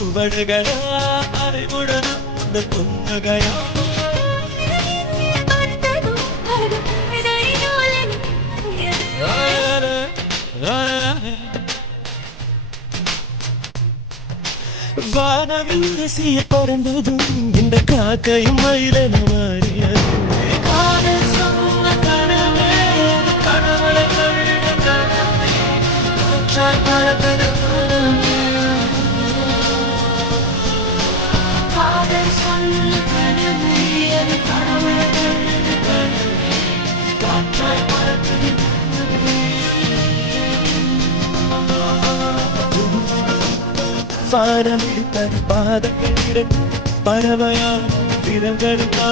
சுவடுகளா அறிவுடனும் இந்த புன்னகையா வானவில் ரசிய பறந்ததும் இந்த காக்கையும் மயிலென மாறியது காதல் சொன்ன கனவே கடவுளை கழுத கனவே காற்றாய் பறந்தது காதல் சொன்ன கனவே அது கடவுளை கழுத கனவே காற்றாய் பறந்தது பாதங்கள் பாதங்கள் பறவையான விரல்கள்